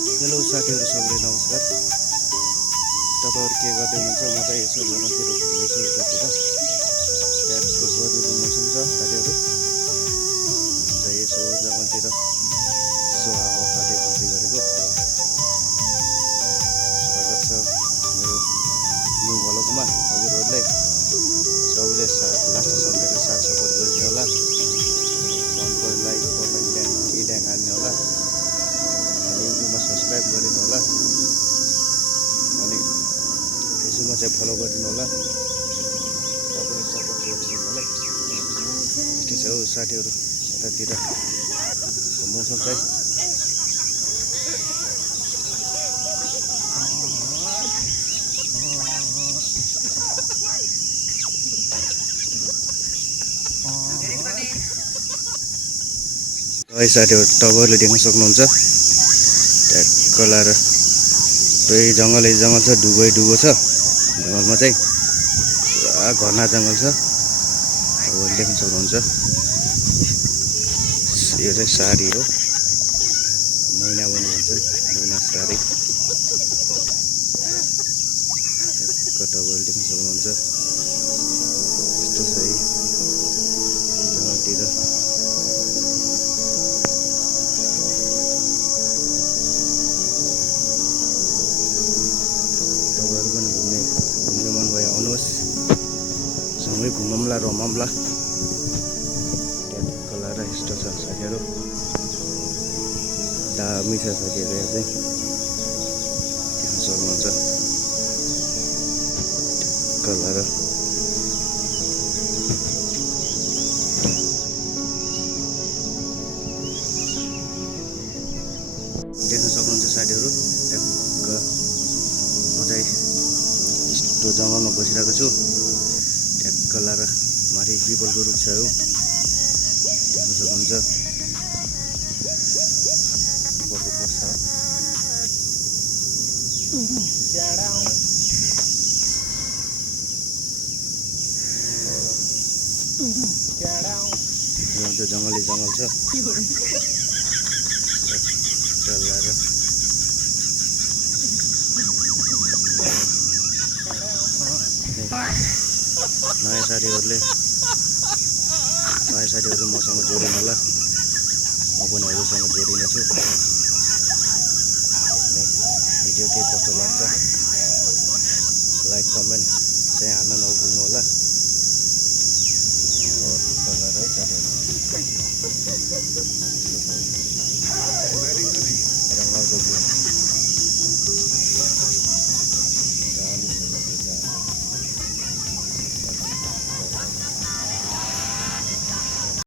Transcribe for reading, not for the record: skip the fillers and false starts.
Hello साथीहरू सबैलाई नमस्कार। तपाईँहरू के गर्दै हुनुहुन्छ? म चाहिँ यसो जङ्गलतिर घुम्दैछु यतातिर। ट्याक्क गर्मीको मौसम छ साथीहरू। म चाहिँ यसो जङ्गलतिर यसो हावा खाँदै बस्दै गरेको। स्वागत छ मेरो न्यू भ्लगमा। हजुरहरूलाई सबैले लास्टसम्म हेरेर साथ सपोर्ट गरिदिनु होला। मन पऱ्यो लाइक कमेन्ट ड्याङ हाल्ने होला। अनि युट्युबमा सब्सक्राइब गरिदिनु होला। अनि फेसबुकमा चाहिँ फलो गरिदिनु होला। सबैले सपोर्ट गरिदिनु होला। यस्तै छ हौ साथीहरू यतातिर मौसम चाहिँ। है साथीहरू तपाईँहरूले देख्न सक्नुहुन्छ ट्याक्क लाएर त्यही जङ्गल छ, डुबो छ। जङ्गलमा चाहिँ पुरा घना जङ्गल छ। तपाईँहरूले देख्न सक्नुहुन्छ यो चाहिँ साडी हो, मैना पनि भन्छ, मैना साडी। ट्याक्क तपाईँहरूले देख्न सक्नुहुन्छ यस्तो छ है जङ्गलतिर। तपाईँहरू पनि घुम्ने मन भयो आउनुहोस्, सँगै घुमौँला रमाउँला। ट्याक्क लाएर यस्तो छ साथीहरू, दामी छ साथीहरू। यहाँ चाहिँ देख्न सक्नुहुन्छ ट्याक्क लाएर। देख्न सक्नुहुन्छ साथीहरू ट्याक्क म चाहिँ यस्तो जङ्गलमा बसिरहेको छु। ट्याक्क लाएर माथि पिपलको रुख छ हो, देख्न सक्नुहुन्छ पिपलको पत्ता छ। जङ्गली जङ्गल छ लाएर। नयाँ साथीहरूले मसँग जोडिनु होला। म पनि हजुरसँग जोडिनेछु। भिडियो के कस्तो लाग्छ लाइक कमेन्ट चाहिँ हाल्न नभुल्नु होला। जङ्गलको